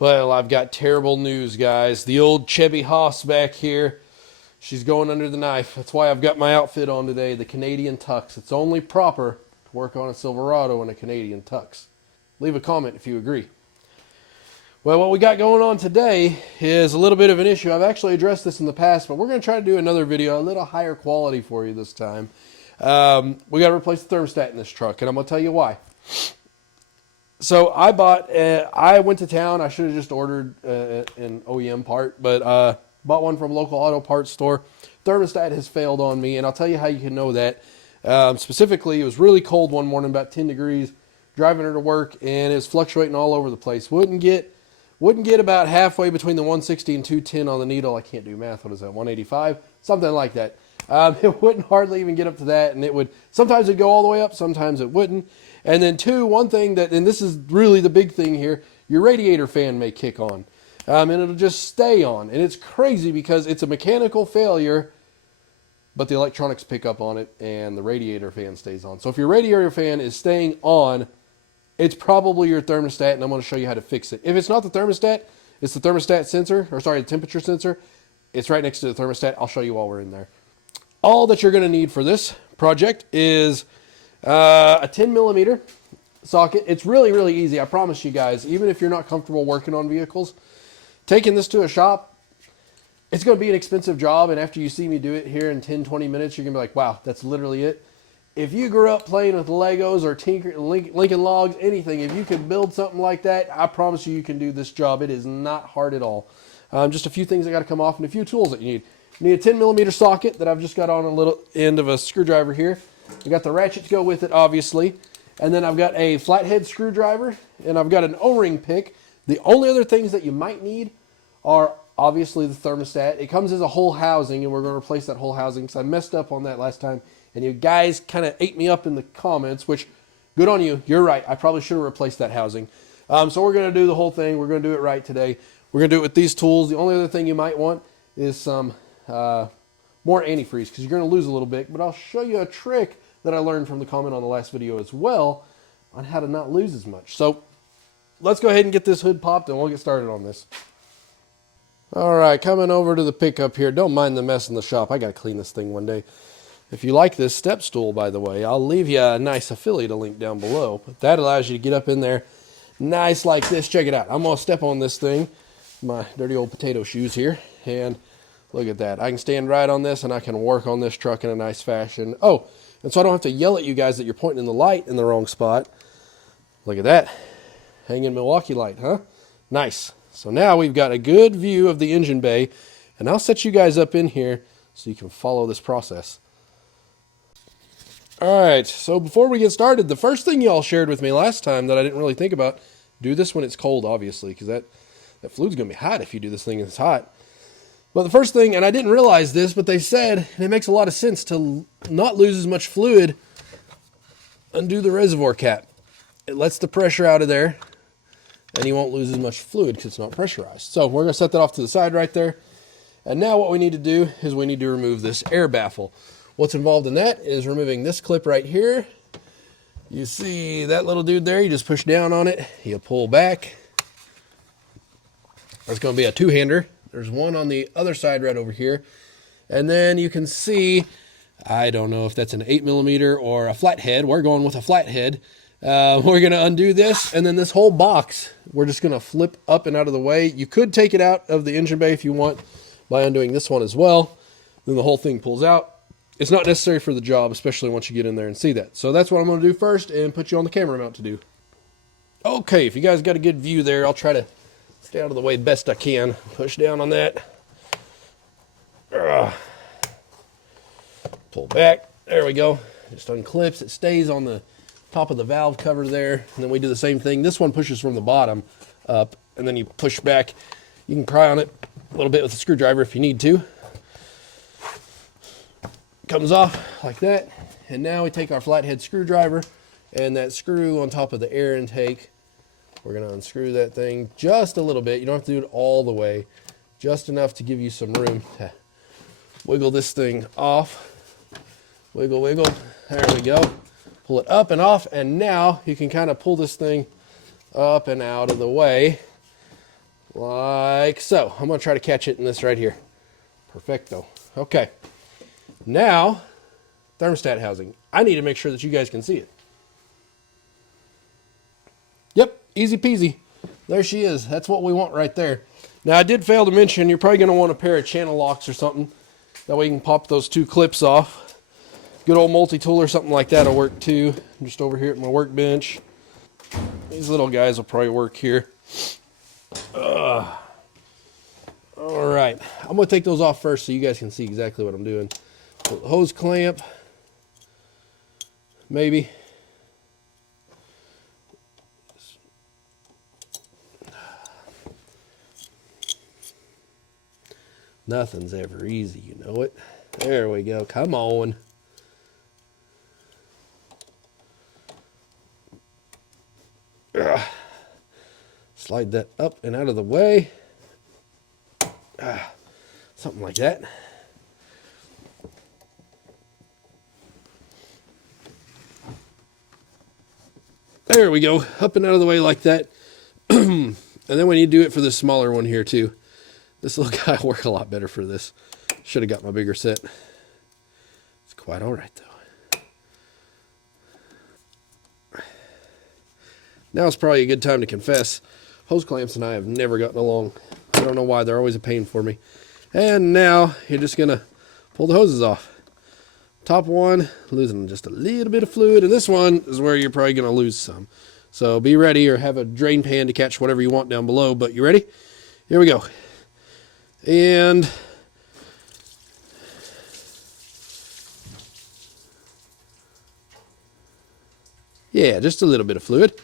Well, I've got terrible news, guys. The old Chevy Haas back here, she's going under the knife. That's why I've got my outfit on today, the Canadian Tux. It's only proper to work on a Silverado in a Canadian Tux. Leave a comment if you agree. Well, what we got going on today is a little bit of an issue. I've actually addressed this in the past, but we're going to try to do another video, a little higher quality for you this time. We got to replace the thermostat in this truck, and I'm going to tell you why. So I went to town. I should have just ordered an OEM part, but bought one from a local auto parts store. Thermostat has failed on me, and I'll tell you how you can know that. Specifically, it was really cold one morning, about 10 degrees, driving her to work, and it was fluctuating all over the place. Wouldn't get about halfway between the 160 and 210 on the needle. I can't do math. What is that, 185? Something like that. It wouldn't hardly even get up to that, and sometimes it'd go all the way up, sometimes it wouldn't. And then one thing and this is really the big thing here, your radiator fan may kick on, and it'll just stay on. And it's crazy because it's a mechanical failure, but the electronics pick up on it, and the radiator fan stays on. So if your radiator fan is staying on, it's probably your thermostat, and I'm going to show you how to fix it. If it's not the thermostat, it's the thermostat sensor, the temperature sensor. It's right next to the thermostat. I'll show you while we're in there. All that you're going to need for this project is a 10 millimeter socket. It's really, really easy. I promise you guys, even if you're not comfortable working on vehicles, taking this to a shop, it's going to be an expensive job. And after you see me do it here in 10, 20 minutes, you're going to be like, wow, that's literally it. If you grew up playing with Legos or Lincoln Logs, anything, if you can build something like that, I promise you can do this job. It is not hard at all. Just a few things that got to come off and a few tools that you need. You need a 10 millimeter socket that I've just got on a little end of a screwdriver here. I got the ratchet to go with it, obviously. And then I've got a flathead screwdriver, and I've got an O-ring pick. The only other things that you might need are obviously the thermostat. It comes as a whole housing, and we're going to replace that whole housing because I messed up on that last time. And you guys kind of ate me up in the comments, which, good on you. You're right. I probably should have replaced that housing. So we're going to do the whole thing. We're going to do it right today. We're going to do it with these tools. The only other thing you might want is some more antifreeze, because you're going to lose a little bit. But I'll show you a trick that I learned from the comment on the last video as well on how to not lose as much. So let's go ahead and get this hood popped, and we'll get started on this. All right, coming over to the pickup here. Don't mind the mess in the shop. I got to clean this thing one day. If you like this step stool, by the way, I'll leave you a nice affiliate link down below. But that allows you to get up in there nice like this. Check it out. I'm going to step on this thing, my dirty old potato shoes here, and look at that. I can stand right on this, and I can work on this truck in a nice fashion. Oh, and so I don't have to yell at you guys that you're pointing in the light in the wrong spot. Look at that. Hanging Milwaukee light, huh? Nice. So now we've got a good view of the engine bay, and I'll set you guys up in here so you can follow this process. All right, so before we get started, the first thing y'all shared with me last time that I didn't really think about, do this when it's cold, obviously, because that fluid's going to be hot if you do this thing and it's hot. But the first thing, and I didn't realize this, but they said, and it makes a lot of sense, to not lose as much fluid, undo the reservoir cap. It lets the pressure out of there, and you won't lose as much fluid because it's not pressurized. So we're going to set that off to the side right there. And now what we need to do is we need to remove this air baffle. What's involved in that is removing this clip right here. You see that little dude there? You just push down on it. You pull back. There's going to be a two-hander. There's one on the other side right over here. And then you can see, I don't know if that's an 8 millimeter or a flathead. We're going with a flathead. We're going to undo this, and then this whole box, we're just going to flip up and out of the way. You could take it out of the engine bay if you want by undoing this one as well. Then the whole thing pulls out. It's not necessary for the job, especially once you get in there and see that. So that's what I'm going to do first and put you on the camera mount to do. Okay, if you guys got a good view there, I'll try to stay out of the way best I can. Push down on that. Pull back. There we go. Just unclips. It stays on the top of the valve cover there. And then we do the same thing. This one pushes from the bottom up, and then you push back. You can pry on it a little bit with a screwdriver if you need to. Comes off like that. And now we take our flathead screwdriver and that screw on top of the air intake. We're going to unscrew that thing just a little bit. You don't have to do it all the way. Just enough to give you some room to wiggle this thing off. Wiggle, wiggle. There we go. Pull it up and off, and now you can kind of pull this thing up and out of the way like so. I'm going to try to catch it in this right here. Perfecto. Okay. Now, thermostat housing. I need to make sure that you guys can see it. Yep, easy peasy. There she is. That's what we want right there. Now, I did fail to mention, you're probably going to want a pair of channel locks or something. That way you can pop those two clips off. Good old multi-tool or something like that will work too. I'm just over here at my workbench. These little guys will probably work here. All right. I'm going to take those off first so you guys can see exactly what I'm doing. So the hose clamp. Maybe. Nothing's ever easy, you know it. There we go. Come on. Ugh. Slide that up and out of the way. Something like that. There we go. Up and out of the way like that. And then we need to do it for this smaller one here too. This little guy will work a lot better for this. Should have got my bigger set. It's quite all right though. Now it's probably a good time to confess. Hose clamps and I have never gotten along. I don't know why. They're always a pain for me. And now you're just going to pull the hoses off. Top one, losing just a little bit of fluid. And this one is where you're probably going to lose some. So be ready or have a drain pan to catch whatever you want down below. But you ready? Here we go. And yeah, just a little bit of fluid.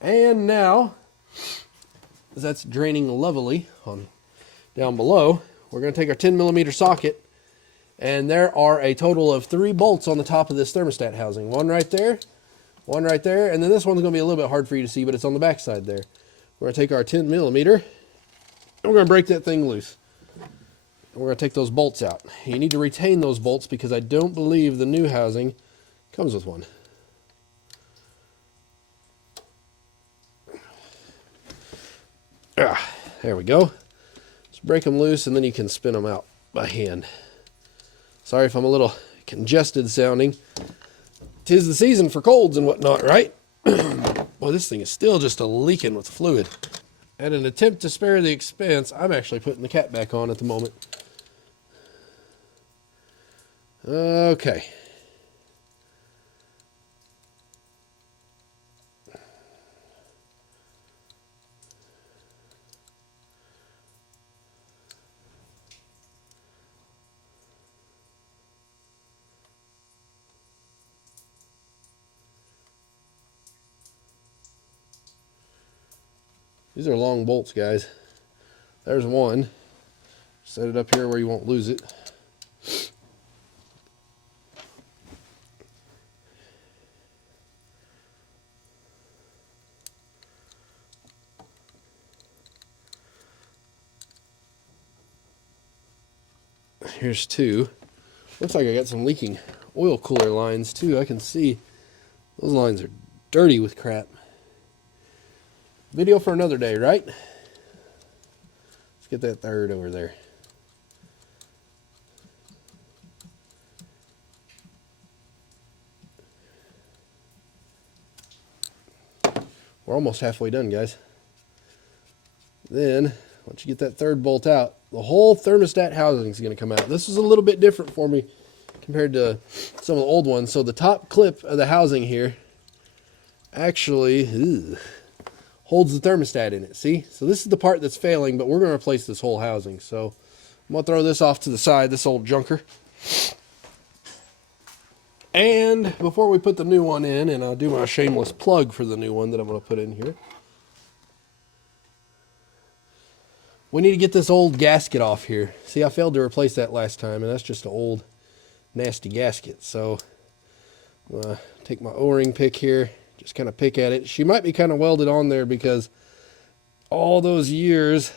And now, as that's draining lovely on down below, we're going to take our 10mm socket, and there are a total of 3 bolts on the top of this thermostat housing. One right there, and then this one's going to be a little bit hard for you to see, but it's on the back side there. We're going to take our 10mm, and we're going to break that thing loose. And we're going to take those bolts out. You need to retain those bolts because I don't believe the new housing comes with one. There we go. Just break them loose and then you can spin them out by hand. Sorry if I'm a little congested sounding. 'Tis the season for colds and whatnot, right? Boy, this thing is still just a leaking with fluid. In an attempt to spare the expense, I'm actually putting the cap back on at the moment. Okay. These are long bolts, guys. There's one. Set it up here where you won't lose it. Here's 2. Looks like I got some leaking oil cooler lines too. I can see those lines are dirty with crap. Video for another day, right? Let's get that third over there. We're almost halfway done, guys. Then, once you get that third bolt out, the whole thermostat housing is going to come out. This is a little bit different for me compared to some of the old ones. So the top clip of the housing here actually holds the thermostat in it. See? So this is the part that's failing, but we're going to replace this whole housing. So I'm going to throw this off to the side, this old junker. And before we put the new one in, and I'll do my shameless plug for the new one that I'm going to put in here, we need to get this old gasket off here. See, I failed to replace that last time, and that's just an old, nasty gasket. So I'm going to take my O-ring pick here, just kind of pick at it. She might be kind of welded on there because all those years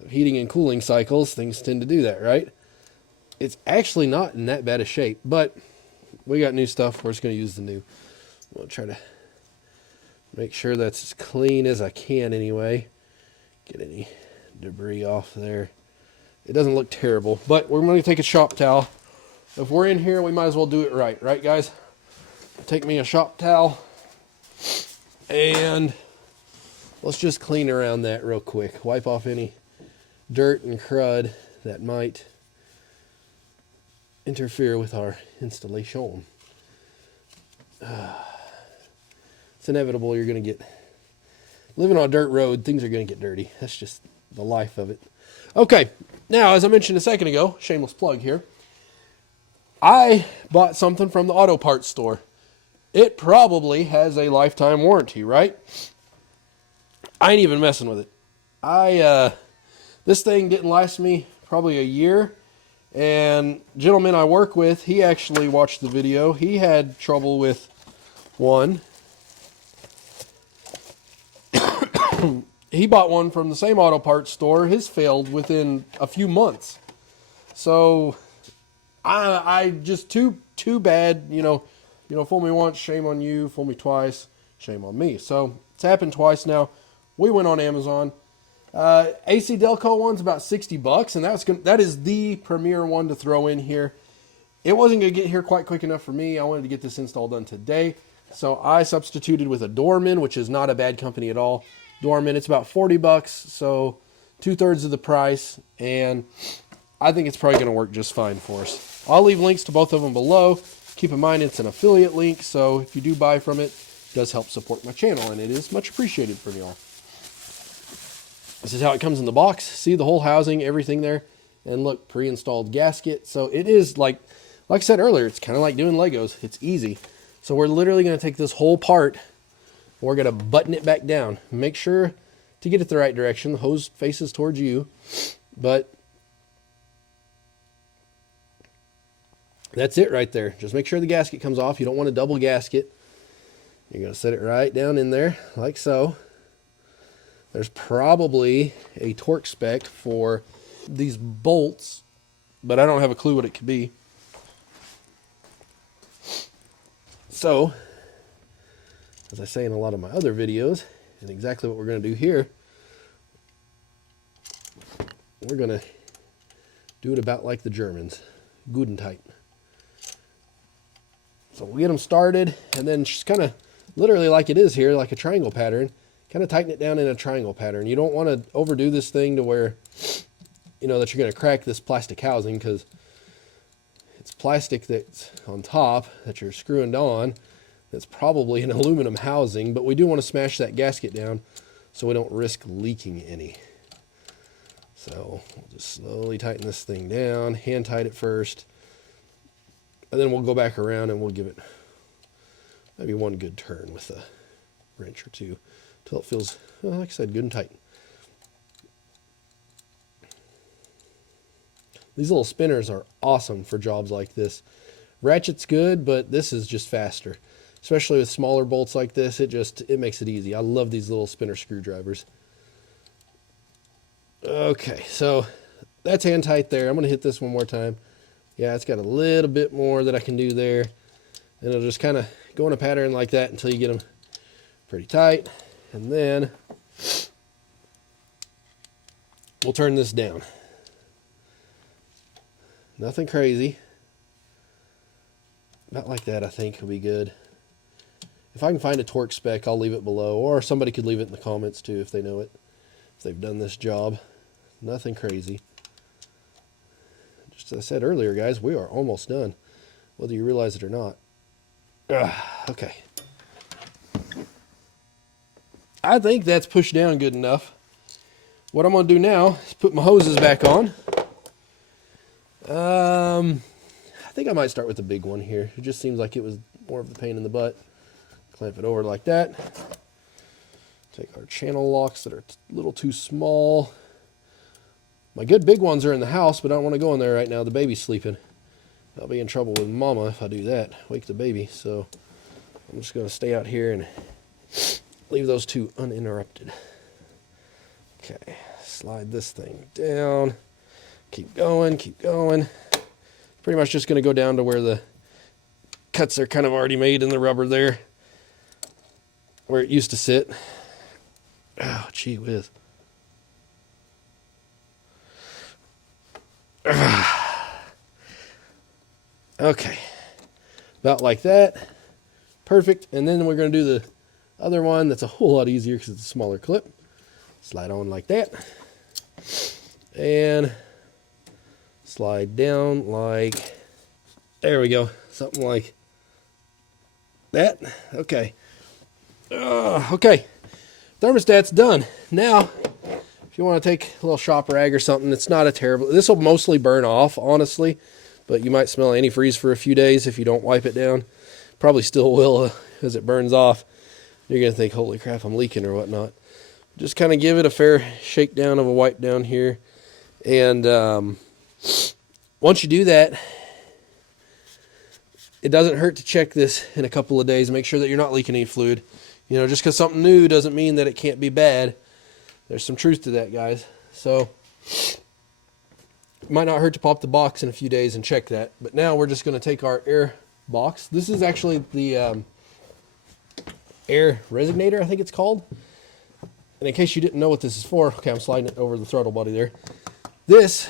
of heating and cooling cycles, things tend to do that, right? It's actually not in that bad a shape, but we got new stuff. We're just going to use the new. I'm going to try to make sure that's as clean as I can anyway. Get any debris off there. It doesn't look terrible, but we're going to take a shop towel. If we're in here, we might as well do it right. Right, guys? Take me a shop towel, and let's just clean around that real quick. Wipe off any dirt and crud that might interfere with our installation. It's inevitable. You're going to get, living on a dirt road, things are going to get dirty. That's just the life of it. Okay, now, as I mentioned a second ago, shameless plug here, I bought something from the auto parts store. It probably has a lifetime warranty, right? I ain't even messing with it. This thing didn't last me probably a year, and gentleman I work with, he actually watched the video. He had trouble with one. He bought one from the same auto parts store. His failed within a few months. So I just too bad, you know, fool me once, shame on you, fool me twice, shame on me. So it's happened twice now. We went on Amazon. AC Delco one's about $60, and that is the premier one to throw in here. It wasn't going to get here quite quick enough for me. I wanted to get this install done today. So I substituted with a Dorman, which is not a bad company at all. Dorman, it's about $40, so 2/3 of the price, and I think it's probably going to work just fine for us. I'll leave links to both of them below. Keep in mind it's an affiliate link, so if you do buy from it, it does help support my channel, and it is much appreciated from y'all. This is how it comes in the box. See the whole housing, everything there, and look, pre-installed gasket. So it is like I said earlier, it's kind of like doing Legos. It's easy. So we're literally going to take this whole part, we're going to button it back down. Make sure to get it the right direction. The hose faces towards you, but that's it right there. Just make sure the gasket comes off. You don't want a double gasket. You're going to set it right down in there like so. There's probably a torque spec for these bolts, but I don't have a clue what it could be. So, as I say in a lot of my other videos, and exactly what we're going to do here, we're going to do it about like the Germans, good and tight. So we'll get them started, and then just kind of literally like it is here, like a triangle pattern, kind of tighten it down in a triangle pattern. You don't want to overdo this thing to where, you know, that you're going to crack this plastic housing, because it's plastic that's on top that you're screwing on. That's probably an aluminum housing, but we do want to smash that gasket down so we don't risk leaking any. So we'll just slowly tighten this thing down, hand tight it first, and then we'll go back around and we'll give it maybe one good turn with a wrench or two until it feels, well, like I said, good and tight. These little spinners are awesome for jobs like this. Ratchet's good, but this is just faster. Especially with smaller bolts like this, it makes it easy. I love these little spinner screwdrivers. Okay, so that's hand tight there. I'm going to hit this one more time. Yeah, it's got a little bit more that I can do there. And it'll just kind of go in a pattern like that until you get them pretty tight. And then we'll turn this down. Nothing crazy. About like that, I think, will be good. If I can find a torque spec, I'll leave it below, or somebody could leave it in the comments too if they know it, if they've done this job. Nothing crazy. Just as I said earlier, guys, we are almost done, whether you realize it or not. Okay. I think that's pushed down good enough. What I'm going to do now is put my hoses back on. I think I might start with the big one here. It just seems like it was more of the pain in the butt. Clamp it over like that. Take our channel locks that are a little too small. My good big ones are in the house, but I don't want to go in there right now. The baby's sleeping. I'll be in trouble with mama if I do that. Wake the baby. So I'm just going to stay out here and leave those two uninterrupted. Okay, slide this thing down. Keep going, keep going. Pretty much just going to go down to where the cuts are kind of already made in the rubber there where it used to sit. Oh, gee whiz. Okay, about like that. Perfect. And then we're going to do the other one that's a whole lot easier because it's a smaller clip. Slide on like that. And slide down like, there we go. Something like that. Okay. Okay. Thermostat's done. Now, if you want to take a little shop rag or something, it's not a terrible, this will mostly burn off, honestly, but you might smell antifreeze for a few days if you don't wipe it down. Probably still will as it burns off. You're going to think, holy crap, I'm leaking or whatnot. Just kind of give it a fair shakedown of a wipe down here. And once you do that, it doesn't hurt to check this in a couple of days. Make sure that you're not leaking any fluid. You know, just because something new doesn't mean that it can't be bad. There's some truth to that, guys. So it might not hurt to pop the box in a few days and check that. But now we're just going to take our air box. This is actually the air resignator, I think it's called. And in case you didn't know what this is for, okay, I'm sliding it over the throttle body there. This,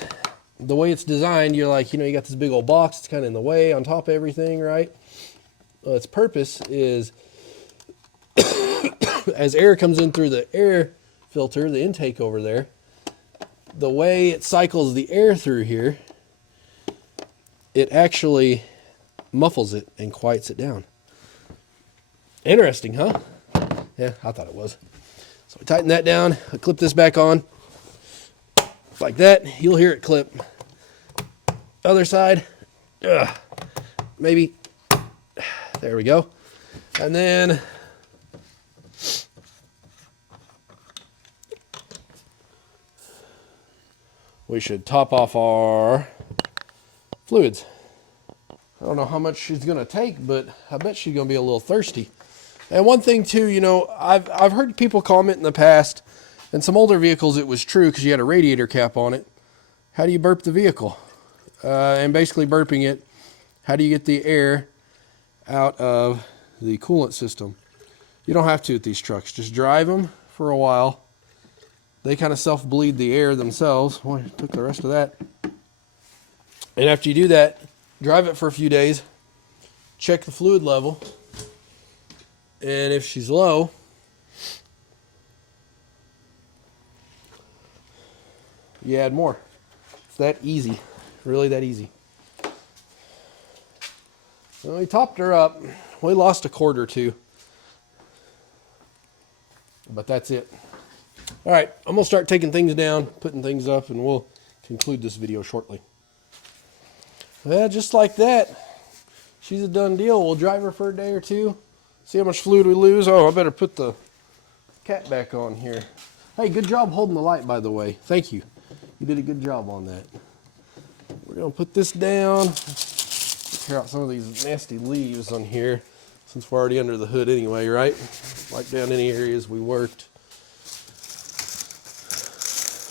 the way it's designed, you're like, you know, you got this big old box, it's kind of in the way on top of everything, right? Well, its purpose is as air comes in through the air filter, the intake over there, the way it cycles the air through here, it actually muffles it and quiets it down. Interesting, huh? Yeah, I thought it was. So we tighten that down, I clip this back on, like that, you'll hear it clip. Other side, maybe, there we go. And then we should top off our fluids. I don't know how much she's going to take, but I bet she's going to be a little thirsty. And one thing too, you know, I've heard people comment in the past, in some older vehicles it was true because you had a radiator cap on it. How do you burp the vehicle? And basically burping it, how do you get the air out of the coolant system? You don't have to with these trucks. Just drive them for a while. They kind of self-bleed the air themselves. Boy, I took the rest of that. And after you do that, drive it for a few days. Check the fluid level. And if she's low, you add more. It's that easy. Really that easy. Well, we topped her up. We lost a quart or two. But that's it. All right, I'm going to start taking things down, putting things up, and we'll conclude this video shortly. Well, just like that, she's a done deal. We'll drive her for a day or two, see how much fluid we lose. Oh, I better put the cap back on here. Hey, good job holding the light, by the way. Thank you. You did a good job on that. We're going to put this down. Clear out some of these nasty leaves on here, since we're already under the hood anyway, right? Wipe down any areas we worked.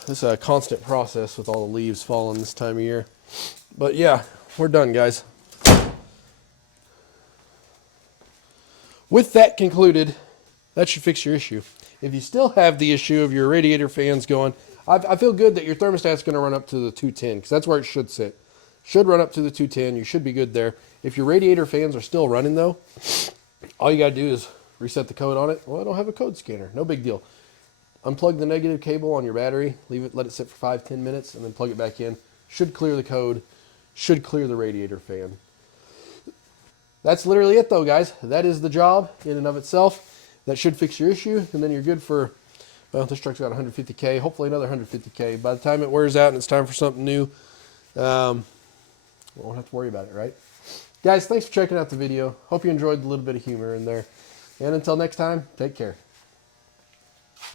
This is a constant process with all the leaves falling this time of year. But yeah, we're done, guys. With that concluded, that should fix your issue. If you still have the issue of your radiator fans going, I feel good that your thermostat's going to run up to the 210, because that's where it should sit. Should run up to the 210. You should be good there. If your radiator fans are still running, though, all you got to do is reset the code on it. Well, I don't have a code scanner. No big deal. Unplug the negative cable on your battery. Leave it, let it sit for 5-10 minutes, and then plug it back in. Should clear the code. Should clear the radiator fan. That's literally it, though, guys. That is the job in and of itself. That should fix your issue, and then you're good for, well, this truck's got 150K, hopefully another 150K. By the time it wears out and it's time for something new, we won't have to worry about it, right? Guys, thanks for checking out the video. Hope you enjoyed the little bit of humor in there. And until next time, take care.